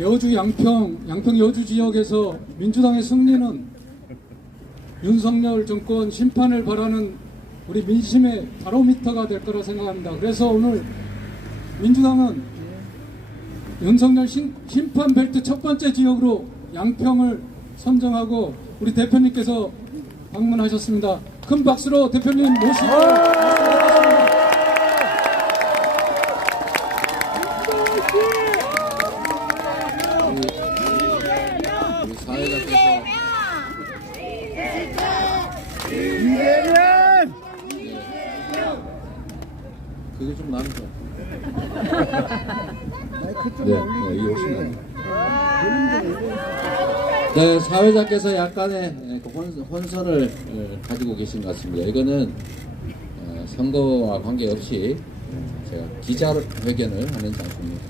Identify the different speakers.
Speaker 1: 여주 양평, 양평 여주 지역에서 민주당의 승리는 윤석열 정권 심판을 바라는 우리 민심의 바로미터가 될 거라 생각합니다. 그래서 오늘 민주당은 윤석열 심, 심판 벨트 첫 번째 지역으로 양평을 선정하고 우리 대표님께서 방문하셨습니다. 큰 박수로 대표님 모시고 말씀하겠습니다.
Speaker 2: 우리 사회자께서
Speaker 3: 이재명!
Speaker 2: 그게 좀 나은 것 같아요. 네, 네, 이게 훨씬 나아요. 네, 사회자께서 약간의 그 혼, 혼선을 어, 가지고 계신 것 같습니다. 이거는 어, 선거와 관계없이 제가 기자회견을 하는 장소입니다.